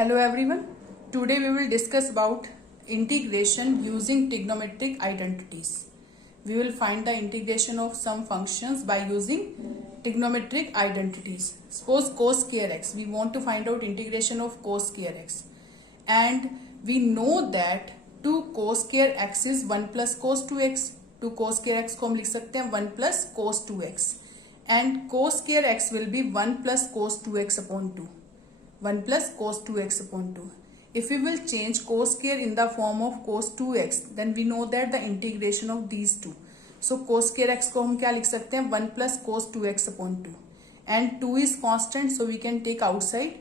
Hello everyone. Today we will discuss about integration using trigonometric identities. We will find the integration of some functions by using trigonometric identities. Suppose cos square x. We want to find out integration of cos square x. And we know that 2 cos square x is 1 plus cos 2x. 2 cos square x को हम लिख सकते हैं 1 plus cos 2x. And cos square x will be 1 plus cos 2x upon 2. 1 plus cos 2x upon 2. If we will change cos square in the form of cos 2x, then we know that the integration of these two. So cos square x को हम क्या लिख सकते हैं 1 plus cos 2x upon 2. And 2 is constant, so we can take outside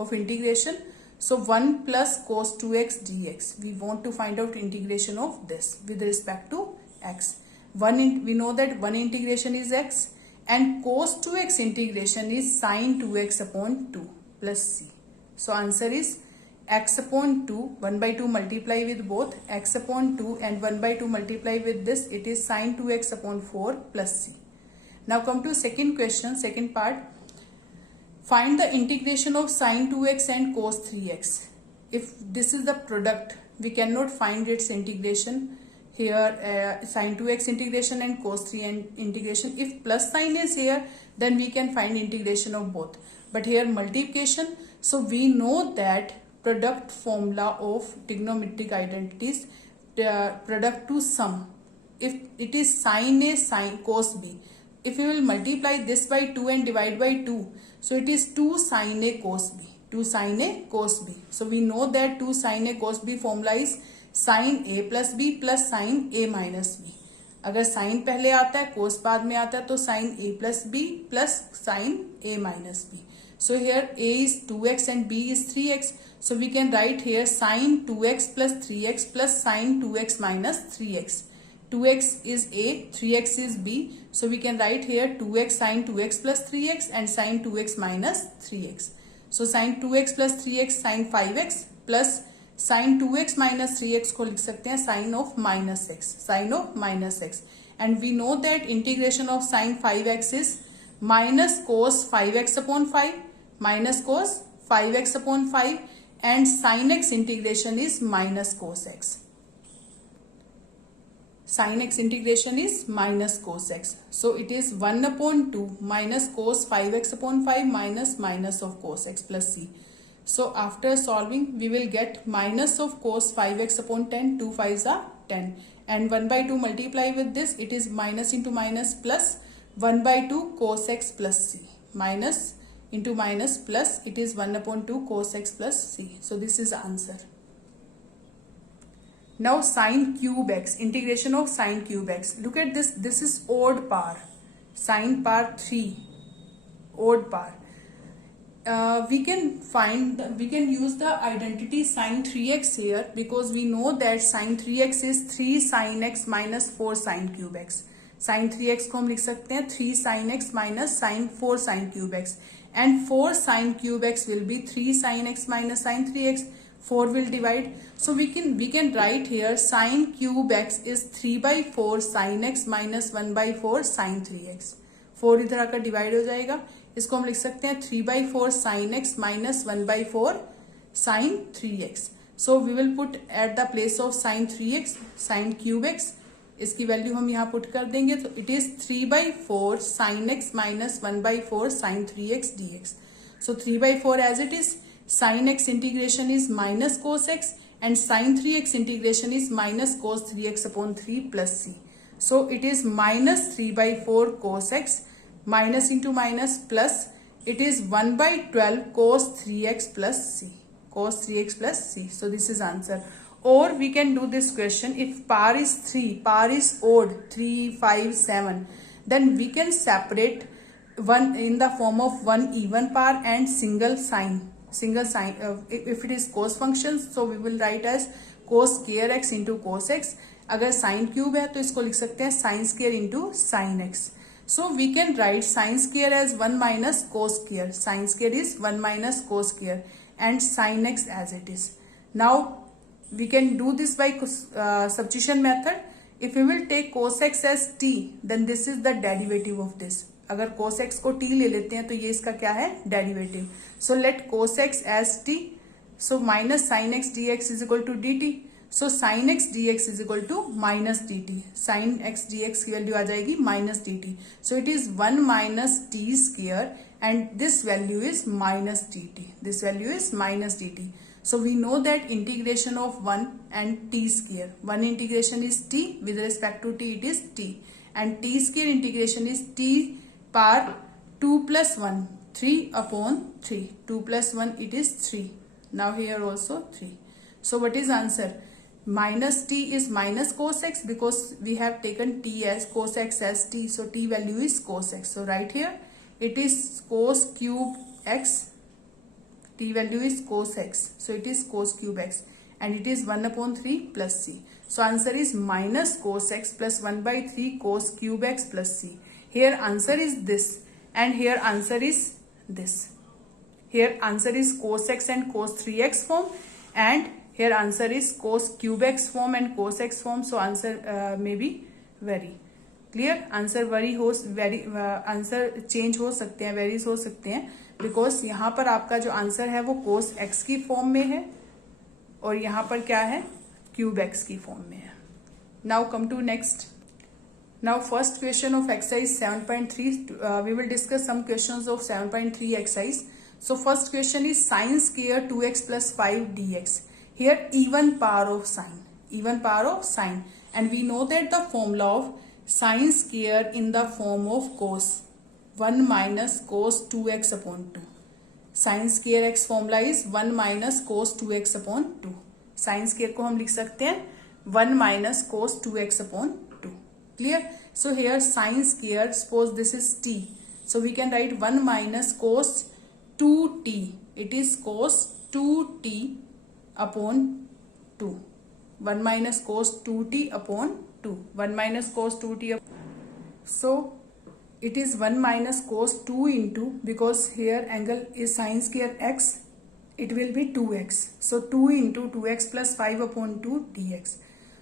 of integration. So 1 plus cos 2x dx. We want to find out integration of this with respect to x. We know that 1 integration is x and cos 2x integration is sin 2x upon 2. Plus c. So answer is x upon 2, 1 by 2 multiply with both x upon 2 and 1 by 2 multiply with this, it is sin 2x upon 4 plus c. Now come to second question, second part. Find the integration of sin 2x and cos 3x. If this is the product, we cannot find its integration here, sin 2x integration and cos 3 integration. If plus sign is here, then we can find integration of both. But here multiplication, so we know that product formula of trigonometric identities, product to sum. If it is sin A sin cos B, if we will multiply this by 2 and divide by 2, so it is 2 sin A cos B, 2 sin A cos B. So we know that 2 sin A cos B formula is sin A plus B plus sin A minus B. अगर sin पहले आता है cos बाद में आता है तो sin A plus B plus sin A minus B. So here A is 2x and B is 3x. So we can write here sin 2x plus 3x plus sin 2x minus 3x. 2x is A, 3x is B. So we can write here 2x sin 2x plus 3x and sin 2x minus 3x. So sin 2x plus 3x sin 5x plus sin 2x minus 3x को लिख सकते हैं sin of minus x. Sin of minus x. And we know that integration of sin 5x is minus cos 5x upon 5. Minus cos 5x upon 5 and sin x integration is minus cos x. Sin x integration is minus cos x. So it is 1 upon 2 minus cos 5x upon 5 minus of cos x plus c. So after solving we will get minus of cos 5x upon 10, 2 5s are 10 and 1 by 2 multiply with this, it is minus into minus plus 1 by 2 cos x plus c. Minus into minus plus, it is 1 upon 2 cos x plus c. So this is the answer. Now sin cube x, integration of sin cube x. Look at this, this is odd power. Sin power 3, odd power. We can use the identity sin 3x here because we know that sin 3x is 3 sin x minus 4 sin cube x. Sin 3x को हम लिख सकते हैं 3 sin x minus sin 4 sin cube x. And 4 sin cube x will be 3 sin x minus sin 3x. 4 will divide. So we can write here sin cube x is 3 by 4 sin x minus 1 by 4 sin 3x. 4 इधर आकर divide हो जाएगा. इसको हम लिख सकते हैं 3 by 4 sin x minus 1 by 4 sin 3x. So we will put at the place of sin 3x sin cube x. इसकी वैल्यू हम यहाँ पुट कर देंगे तो it is 3 by 4 sin x minus 1 by 4 sin 3x dx. So 3 by 4 as it is, sin x integration is minus cos x and sin 3x integration is minus cos 3x upon 3 plus c. So it is minus 3 by 4 cos x minus into minus plus, it is 1 by 12 cos 3x plus c. Cos 3x plus c. So this is answer. Or we can do this question, if power is 3, power is odd 3, 5, 7, then we can separate one in the form of one even power and single sign. If it is cos functions, so we will write as cos square x into cos x. अगर sin cube है तो इसको लिख सकते हैं sin square into sin x. So we can write sin square as 1 minus cos square. Sin square is 1 minus cos square and sin x as it is. Now we can do this by substitution method. If we will take cos x as t, then this is the derivative of this. अगर cos x को t ले लेते हैं तो ये इसका क्या है, derivative. So let cos x as t. So minus sin x dx is equal to dt. So sin x dx is equal to minus dt. Sin x dx की वैल्यू आ जाएगी minus dt. So it is 1 minus t square and this value is minus dt. This value is minus dt. So we know that integration of 1 and t square. 1 integration is t, with respect to t it is t. And t square integration is t power 2 plus 1, 3 upon 3. 2 plus 1 it is 3. Now here also 3. So what is answer? Minus t is minus cos x because we have taken t as cos x as t. So t value is cos x. So right here it is cos cube x. T value is cos x. So it is cos cube x. And it is 1 upon 3 plus c. So answer is minus cos x plus 1 by 3 cos cube x plus c. Here answer is this. And here answer is this. Here answer is cos x and cos 3x form. And here answer is cos cube x form and cos x form. So answer may be vary. Clear? Answer answer change हो सकते हैं, varies हो सकते हैं, because यहाँ पर आपका जो आंसर है वो कोस एक्स की फॉर्म में है और यहाँ पर क्या है, क्यूब एक्स की फॉर्म में है. Now come to next. Now first question of exercise 7.3, we will discuss some questions of 7.3 exercise. So first question is sin square 2x plus 5 dx. Here even power of sine, and we know that the formula of sin square in the form of cos 1 minus cos 2x upon 2. Sin square x formula is 1 minus cos 2x upon 2. Sin square को हम लिख सकते हैं 1 minus cos 2x upon 2. Clear? So here sin square, suppose this is t. So we can write 1 minus cos 2t. It is cos 2t upon 2. 1 minus cos 2t upon 2. 1 minus cos 2t. So it is 1 minus cos 2 into, because here angle is sin square x, it will be 2x. So 2 into 2x plus 5 upon 2 dx.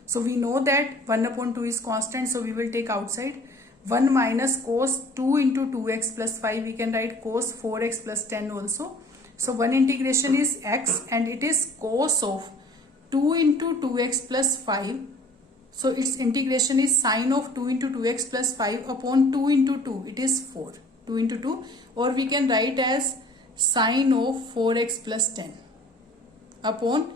So we know that 1 upon 2 is constant, so we will take outside. 1 minus cos 2 into 2x plus 5, we can write cos 4x plus 10 also. So one integration is x and it is cos of 2 into 2x plus 5. So its integration is sine of 2 into 2x plus 5 upon 2 into 2. It is 4. 2 into 2. Or we can write as sine of 4x plus 10 upon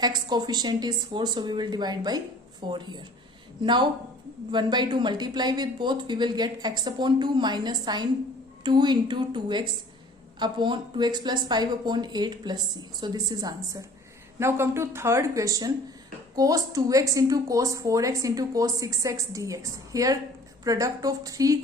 x coefficient is 4. So we will divide by 4 here. Now 1 by 2 multiply with both. We will get x upon 2 minus sine 2 into 2x upon 2x plus 5 upon 8 plus c. So this is answer. Now come to third question. Cos 2x into cos 4x into cos 6x dx. Here product of three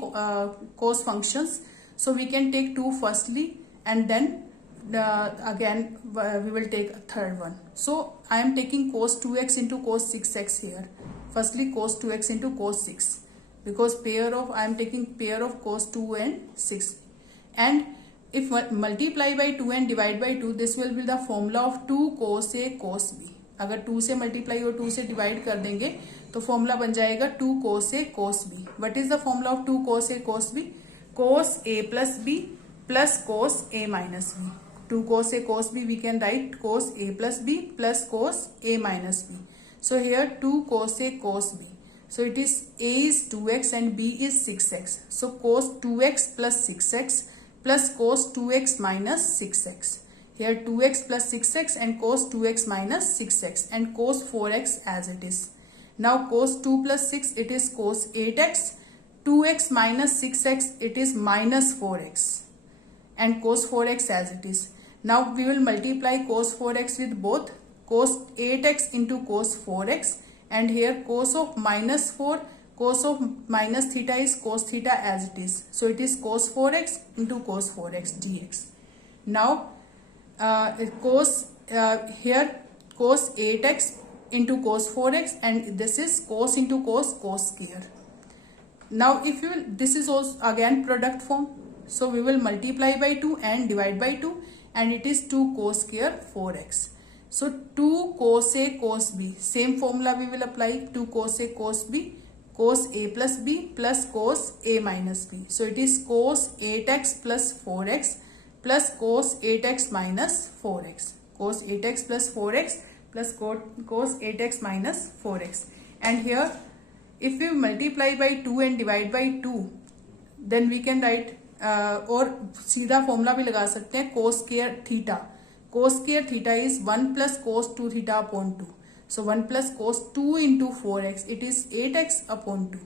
cos functions. So we can take 2 firstly and then again we will take a third one. So I am taking cos 2x into cos 6x here. Firstly cos 2x into cos 6, because I am taking pair of cos 2 and 6. And if multiply by 2 and divide by 2, this will be the formula of 2 cos a cos b. अगर 2 से multiply और 2 से divide कर देंगे तो formula बन जाएगा 2 cos a cos b. What is the formula of 2 cos a cos b? cos a plus b plus cos a minus b. 2 cos a cos b, we can write cos a plus b plus cos a minus b. So here 2 cos a cos b. So it is a is 2x and b is 6x. So cos 2x plus 6x plus cos 2x minus 6x. Here 2x plus 6x and cos 2x minus 6x and cos 4x as it is. Now cos 2 plus 6, it is cos 8x. 2x minus 6x, it is minus 4x. And cos 4x as it is. Now we will multiply cos 4x with both. Cos 8x into cos 4x. And here cos of minus 4, cos of minus theta is cos theta as it is. So it is cos 4x into cos 4x dx. Now here cos 8x into cos 4x, and this is cos into cos square. Now if you will, this is also again product form, so we will multiply by 2 and divide by 2, and it is 2 cos square 4x. So 2 cos a cos b, same formula we will apply. 2 cos a cos b, cos a plus b plus cos a minus b. So it is cos 8x plus 4x plus cos 8x minus 4x. cos 8x plus 4x plus cos 8x minus 4x. And here if we multiply by 2 and divide by 2, then we can write और सीधा formula भी लगा सकते हैं cos square theta. Cos square theta is 1 plus cos 2 theta upon 2. So 1 plus cos 2 into 4x, it is 8x upon 2.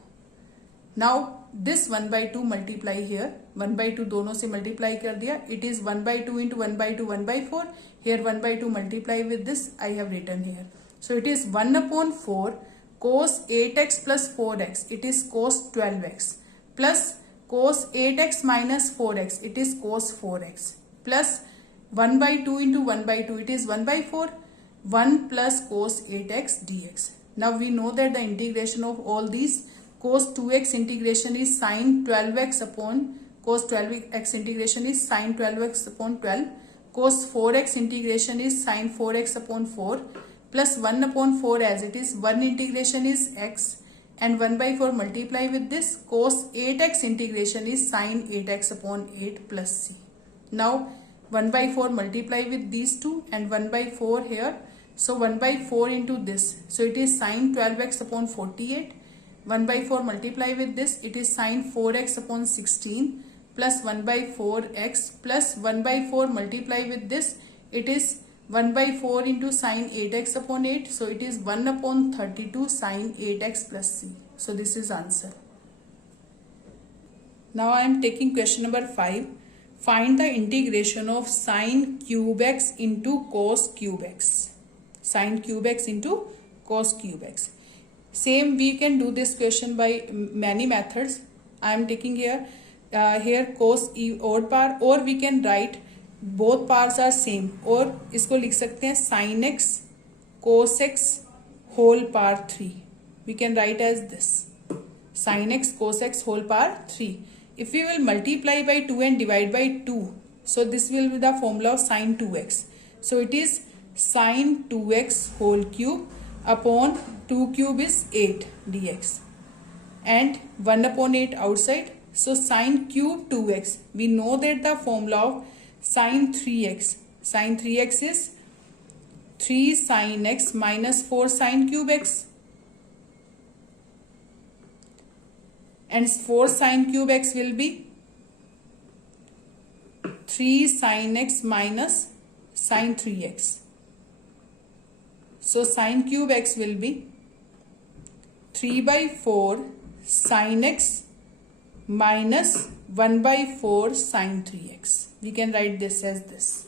Now this 1 by 2 multiply here, 1 by 2 दोनों से multiply कर दिया, it is 1 by 2 into 1 by 2 1 by 4. Here 1 by 2 multiply with this, I have written here. So it is 1 upon 4 cos 8x plus 4x, it is cos 12x, plus cos 8x minus 4x, it is cos 4x, plus 1 by 2 into 1 by 2, it is 1 by 4, 1 plus cos 8x dx. Now we know that the integration of all these, cos 2x integration is sin 12x upon cos 12x integration is sin 12x upon 12, cos 4x integration is sin 4x upon 4, plus 1 upon 4 as it is, 1 integration is x, and 1 by 4 multiply with this, cos 8x integration is sin 8x upon 8 plus c. Now 1 by 4 multiply with these two and 1 by 4 here. So 1 by 4 into this. So it is sin 12x upon 48. 1 by 4 multiply with this. It is sin 4x upon 16 plus 1 by 4x plus 1 by 4 multiply with this. It is 1 by 4 into sin 8x upon 8. So it is 1 upon 32 sin 8x plus c. So this is answer. Now I am taking question number 5. Find the integration of sin cube x into cos cube x. Sin cube x into cos cube x. Same, we can do this question by many methods. I am taking here cos e odd power, or we can write both powers are same, और इसको लिख सकते हैं sin x cos x whole power 3. We can write as this, sin x cos x whole power 3. If we will multiply by 2 and divide by 2, so this will be the formula of sin 2x. So it is sin 2x whole cube upon 2 cube is 8 dx, and 1 upon 8 outside. So sin cube 2x, we know that the formula of sin 3x. Sin 3x is 3 sin x minus 4 sin cube x, and 4 sin cube x will be 3 sin x minus sin 3x. So sin cube x will be 3 by 4 sin x minus 1 by 4 sin 3x. We can write this as this.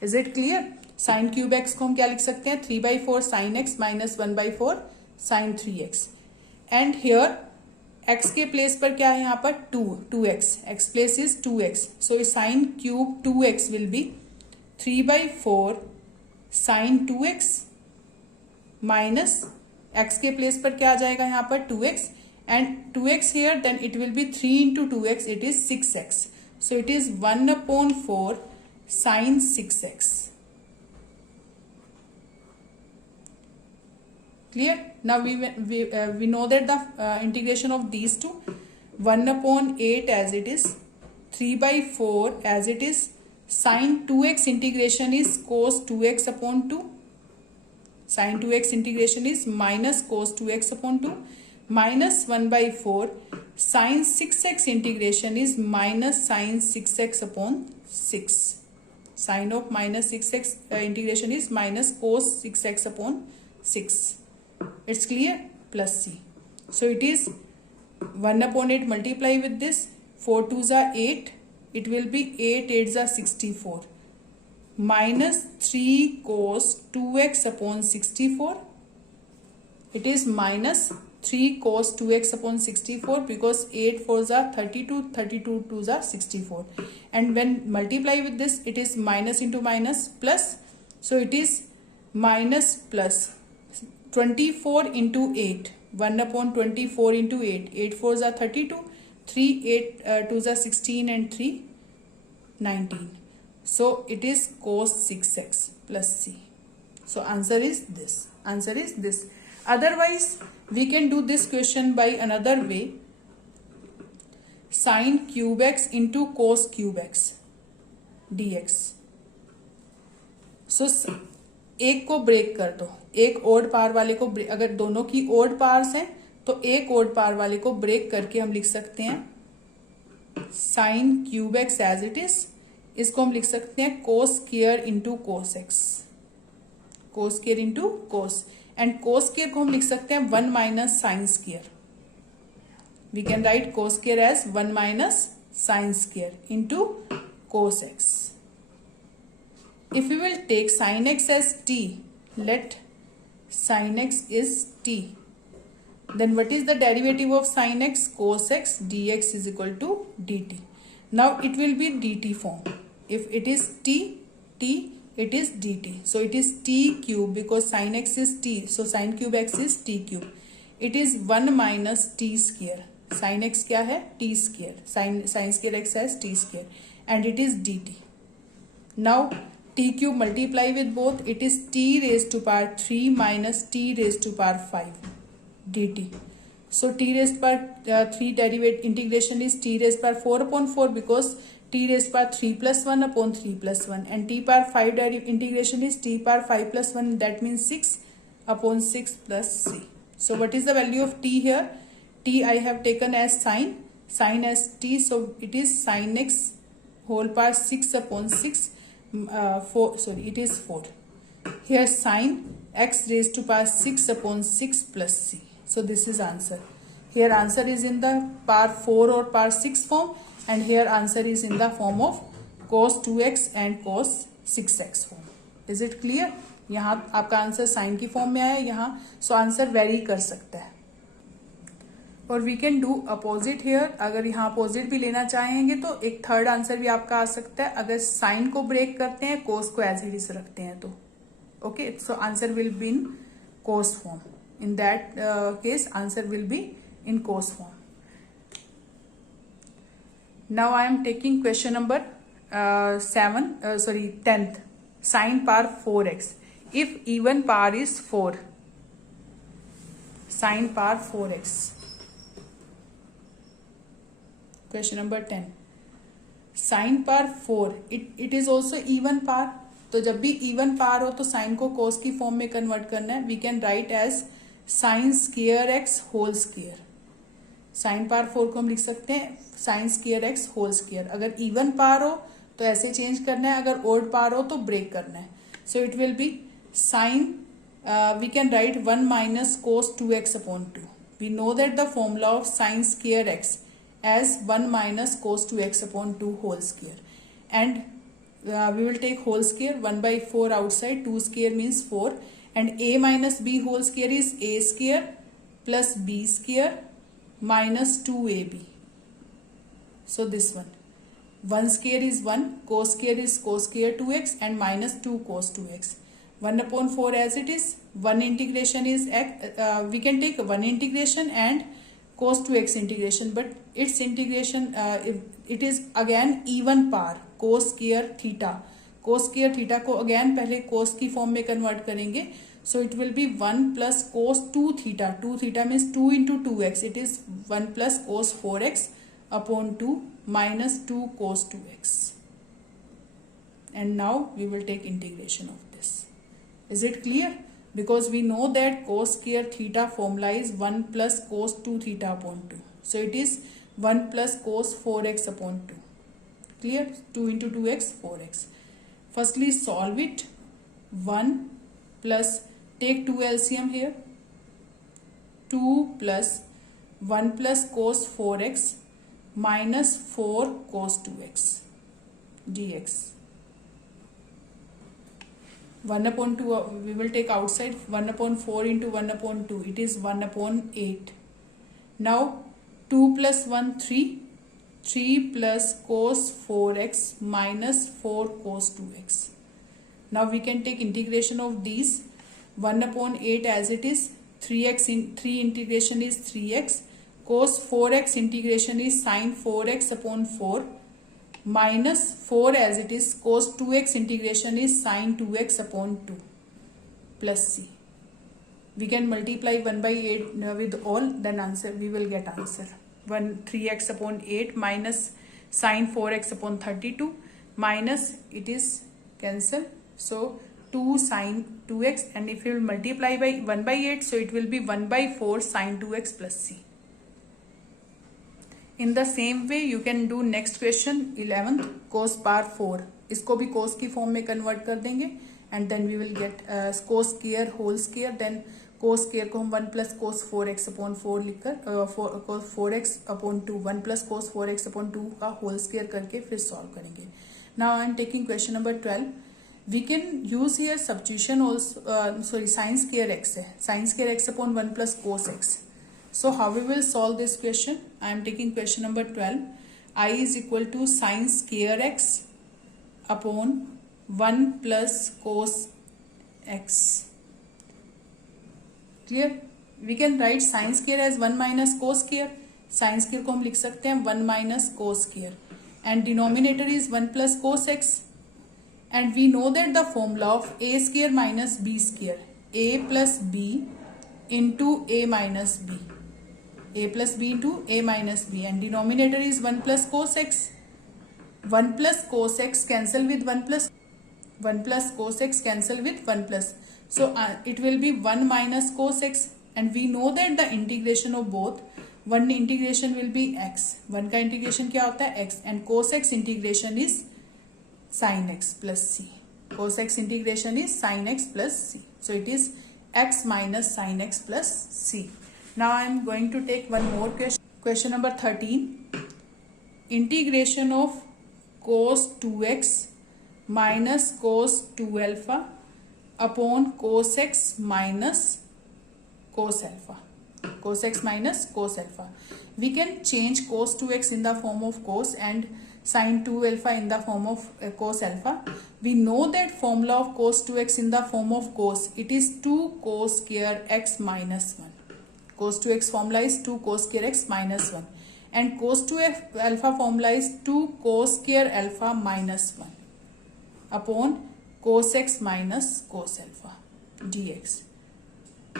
Is it clear? Sin cube x को हम क्या लिख सकते हैं? 3 by 4 sin x minus 1 by 4 sin 3x. And here x के place पर क्या है यहाँ पर? 2x. x place is 2x. So sin cube 2x will be 3 by 4 sin 2x minus x के प्लेस पर क्या आ जाएगा यहाँ पर? 2x. And 2x here, then it will be 3 into 2x, it is 6x. So it is 1 upon 4 sin 6x. Clear? Now we know that the integration of these two, 1 upon 8 as it is, 3 by 4 as it is, sin 2x integration is cos 2x upon 2. Sin 2x integration is minus cos 2x upon 2. Minus 1 by 4 sin 6x integration is minus sin 6x upon 6. Sin of minus 6x integration is minus cos 6x upon 6. It's clear? Plus c. So it is 1 upon 8 multiply with this, 4 2s are 8, it will be 8 8s are 64, minus 3 cos 2x upon 64. It is minus 3 cos 2x upon 64 because 8 4s are 32, 32 2s are 64. And when multiply with this, it is minus into minus plus. So it is minus plus 24 into 8. 1 upon 24 into 8. 8 4s are 32. 3 8 2s are 16 and 3 19. So it is cos 6x plus c. So answer is this. Answer is this. Otherwise, we can do this question by another way. Sin cube x into cos cube x dx. सो एक को break कर दो, एक odd power वाले को अगर दोनों की ओड पावर्स हैं तो एक ओड पावर वाले को ब्रेक करके हम लिख सकते हैं sine cube x as it is. इसको हम लिख सकते हैं cos square into cos x, cos square into cos, and cos square को हम लिख सकते हैं 1 minus sine square. We can write cos square as 1 minus sine square into cos x. If we will take sin x as t, let sin x is t. Then what is the derivative of sin x? Cos x dx is equal to dt. Now it will be dt form. If it is t, it is dt. So it is t cube because sin x is t. So sin cube x is t cube. It is 1 minus t square. Sin x क्या है? t square. Sin square x as t square. And it is dt. Now t cube multiply with both, it is t raised to power 3 minus t raised to power 5 dt. So t raised to power 3 derivative integration is t raised to power 4 upon 4 because t raised to power 3 plus 1 upon 3 plus 1, and t power 5 derivative integration is t power 5 plus 1, that means 6 upon 6 plus c. So what is the value of t here? T I have taken as sin as t, so it is sin x whole power 6 upon 6. 4, sorry, it is 4. Here sin x raised to power 6 upon 6 plus c. So this is answer. Here answer is in the power 4 or power 6 form, and here answer is in the form of cos 2x and cos 6x form. Is it clear? यहाँ आपका answer sine की form में आया यहाँ, so answer very कर सकता है। और we can do opposite here, अगर यहाँ अपोजिट भी लेना चाहेंगे तो एक थर्ड आंसर भी आपका आ सकता है। अगर साइन को ब्रेक करते हैं, कोस को एज इट इज रखते हैं तो okay, so answer will be in cos form. In that case answer will be in cos form. Now I am taking question number 10th, sine power 4x if even power is 4, sine power 4x। Question number 10, sign power 4 it is also even power. तो जब भी even power हो तो sign को कोस की form में convert करना है। We can write as sine square x whole square. Sine power 4 को हम लिख सकते हैं sine square x whole square. अगर इवन पावर हो तो ऐसे चेंज करना है, अगर ओड पावर हो तो ब्रेक करना है। So it will be sine, we can write 1 minus cos 2x upon 2। We know that the formula of sine square x as 1 minus cos 2x upon 2 whole square, and we will take whole square, 1 by 4 outside, 2 square means 4, and a minus b whole square is a square plus b square minus 2ab. So this one 1 square is 1, cos square is cos square 2x, and minus 2 cos 2x. 1 upon 4 as it is, 1 integration is x, we can take 1 integration and cos 2x integration, but its integration it is again even power, cos square theta। cos square theta को again पहले cos की form में convert करेंगे, so it will be 1 plus cos 2 theta। 2 theta means 2 into 2x, it is 1 plus cos 4x upon 2 minus 2 cos 2x, and now we will take integration of this. Is it clear? Because we know that cos square theta formula is 1 plus cos 2 theta upon 2. So it is 1 plus cos 4x upon 2. Clear? 2 into 2x, 4x. Firstly solve it. 1 plus, take 2 LCM here. 2 plus 1 plus cos 4x minus 4 cos 2x dx. 1 upon 2 we will take outside, 1 upon 4 into 1 upon 2, it is 1 upon 8. Now 2 plus 1 3, 3 plus cos 4x minus 4 cos 2x. Now we can take integration of these. 1 upon 8 as it is, 3x in 3 integration is 3x, cos 4x integration is sin 4x upon 4 minus 4 as it is, cos 2x integration is sin 2x upon 2 plus c. We can multiply 1 by 8 with all, then answer we will get answer 3x upon 8 minus sin 4x upon 32 minus, it is cancel, so 2 sine 2x, and if you will multiply by 1 by 8, so it will be 1 by 4 sine 2x plus c. In the same way you can do next question 11th, cos power 4. इसको भी cos की form में convert कर देंगे and then we will get cos square whole square. Then cos square को हम 1 plus cos 4x upon 4 लिखकर cos 4x upon 2 1 plus cos 4x upon 2 का whole square करके फिर solve करेंगे. Now I am taking question number 12. We can use here substitution also, sin square x है, sin square x upon 1 plus cos x. So how we will solve this question? I am taking question number 12. I is equal to sin square x upon 1 plus cos x. Clear? We can write sin square as 1 minus cos square. Sin square को हम लिख सकते हैं 1 minus cos square. And denominator is 1 plus cos x. And we know that the formula of a square minus b square, a plus b into a minus b, a plus b into a minus b, and denominator is 1 plus cos x. 1 plus cos x cancel with 1 plus cos x cancel with 1 plus. So it will be 1 minus cos x, and we know that the integration of both, one integration will be x, one का integration क्या होता है x, and cos x integration is sin x plus c. Cos x integration is sin x plus c. So it is x minus sin x plus c. Now I am going to take one more question. Question number 13. Integration of cos 2x minus cos 2 alpha upon cos x minus cos alpha. Cos x minus cos alpha. We can change cos 2x in the form of cos and sin 2 alpha in the form of cos alpha. We know that formula of cos 2x in the form of cos, it is 2 cos square x minus 1. Cos 2x formula is 2 cos square x minus 1. And cos 2 alpha formula is 2 cos square alpha minus 1 upon cos x minus cos alpha dx.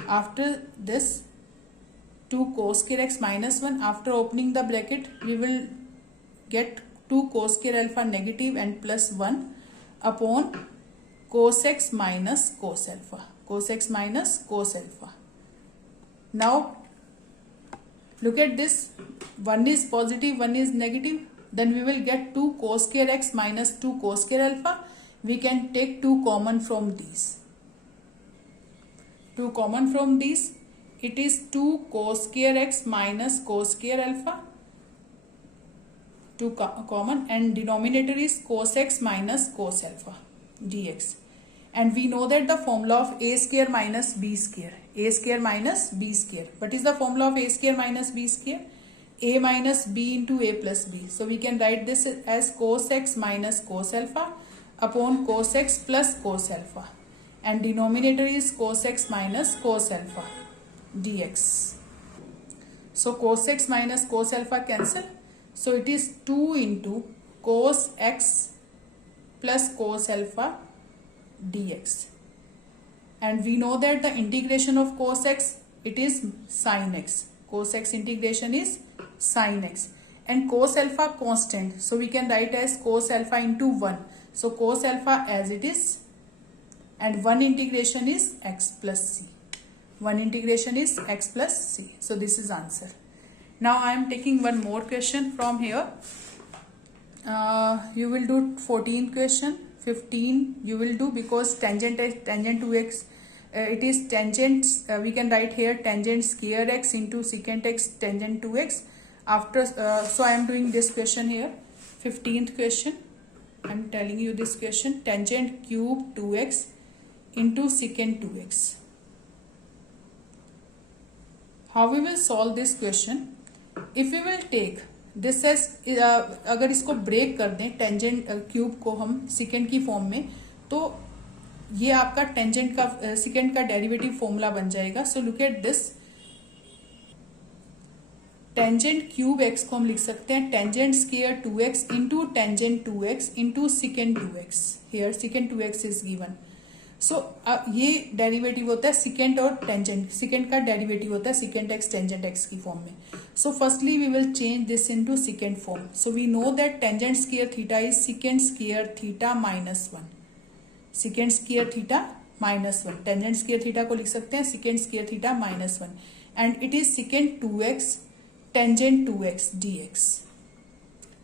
After this 2 cos square x minus 1, after opening the bracket, we will get 2 cos square alpha negative and plus 1 upon cos x minus cos alpha. Cos x minus cos alpha. Now look at this. 1 is positive, 1 is negative. Then we will get 2 cos square x minus 2 cos square alpha. We can take 2 common from these. 2 common from these. It is 2 cos square x minus cos square alpha. 2 common, and denominator is cos x minus cos alpha dx. And we know that the formula of a square minus b square, a square minus b square. What is the formula of a square minus b square? A minus b into a plus b. So we can write this as cos x minus cos alpha upon cos x plus cos alpha, and denominator is cos x minus cos alpha dx. So cos x minus cos alpha cancel. So it is 2 into cos x plus cos alpha dx. And we know that the integration of cos x, it is sin x. Cos x integration is sin x. And cos alpha constant. So we can write as cos alpha into 1. So cos alpha as it is. And 1 integration is x plus c. 1 integration is x plus c. So this is answer. Now I am taking one more question from here. You will do 14th question. 15 you will do, because tangent is tangent to x. It is tangent. We can write here tangent square x into secant x tangent to x. After so I am doing this question here. 15th question. I am telling you this question. Tangent cube 2x into secant 2x. How we will solve this question? If we will take this as अगर इसको break कर दें tangent cube को हम second की form में, तो ये आपका टेंजेंट का सेकेंड का डेरिवेटिव फॉर्मूला बन जाएगा. So look at this. Tangent cube x को हम लिख सकते हैं tangent square 2x into tangent 2x into second 2x. Here second 2x is given. So ये डेरिवेटिव होता है सेकेंड और टेंजेंट. सेकेंड का डेरिवेटिव होता है सेकेंड एक्स टेंजेंट एक्स की फॉर्म में. So firstly we will change this into secant form. So we know that tangent square theta is secant square theta minus 1. secant square theta minus 1. Tangent square theta को लिख सकते हैं secant square theta minus 1. And it is secant 2x tangent 2x dx.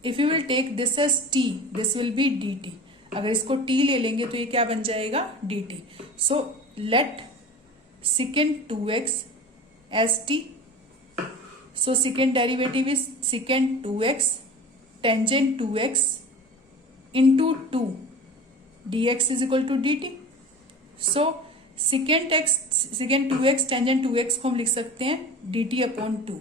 If you will take this as t, this will be dt. अगर इसको t ले लेंगे तो ये क्या बन जाएगा dt. So let secant 2x as t. So secant derivative is secant 2x tangent 2x into 2 dx is equal to dt. So secant 2x tangent 2x को हम लिख सकते हैं dt upon 2.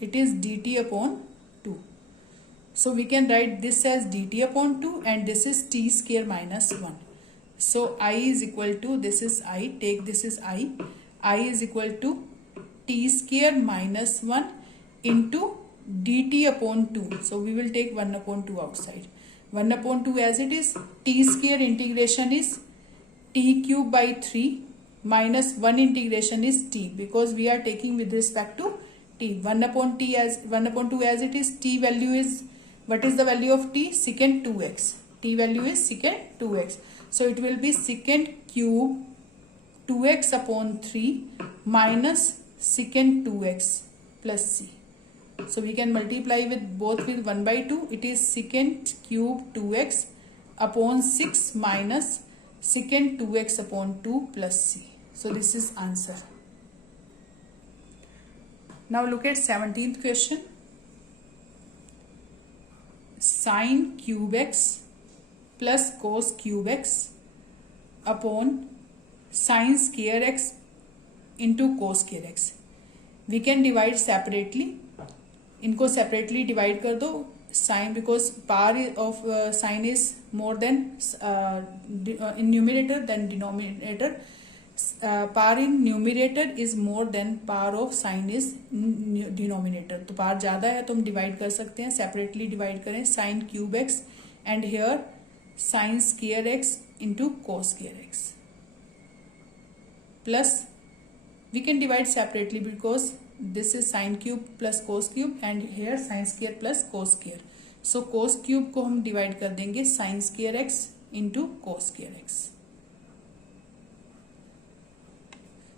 It is dt upon 2. So we can write this as dt upon 2 and this is t square minus 1. So I is equal to, this is I, take this is I is equal to t square minus 1 into dt upon 2. So we will take 1 upon 2 outside. 1 upon 2 as it is. T square integration is t cube by 3 minus 1 integration is t, because we are taking with respect to t. 1 upon 2 as it is. T value is, what is the value of t? Secant 2x. T value is secant 2x. So it will be secant cube 2x upon 3 minus secant 2x plus c. So we can multiply with both with 1 by 2. It is secant cube 2x upon 6 minus secant 2x upon 2 plus c. So this is answer. Now look at 17th question. Sin cube x plus cos cube x upon sin square x into cos square x. We can divide separately. इनको separately divide कर दो. Sin, because power of sin is more than in numerator than denominator. Power in numerator is more than power of sin is denominator. तो power ज़्यादा है तो हम divide कर सकते हैं. Separately divide करें. Sin cube x and here sin square x into cos square x. Plus we can divide separately because this is sin cube plus cos cube and here sin square plus cos square. So cos cube को हम divide कर देंगे sin square x into cos square x.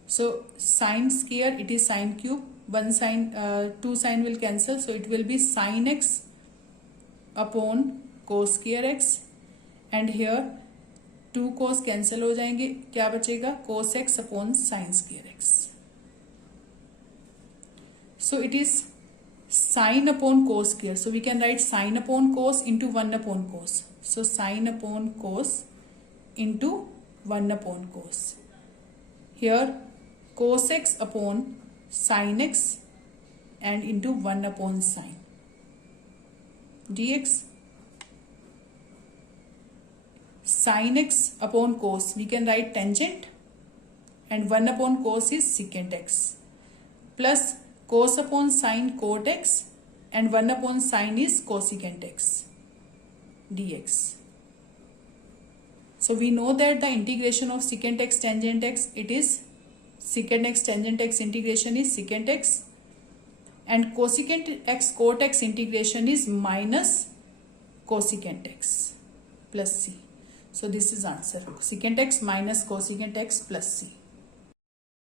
So sin square, it is sin cube. One sin, two sin will cancel. So it will be sin x upon cos square x. And here 2 cos cancel हो जाएंगे. क्या बचेगा? Cos x upon sin square x. So it is sin upon cos square. So we can write sin upon cos into 1 upon cos. So sin upon cos into 1 upon cos. Here cos x upon sin x and into 1 upon sin dx. Sin x upon cos, we can write tangent and 1 upon cos is secant x plus cos upon sin cot x and 1 upon sin is cosecant x dx. So we know that the integration of secant x tangent x, it is secant x tangent x integration is secant x and cosecant x cot x integration is minus cosecant x plus c. So this is answer. Secant x minus cosecant x plus c.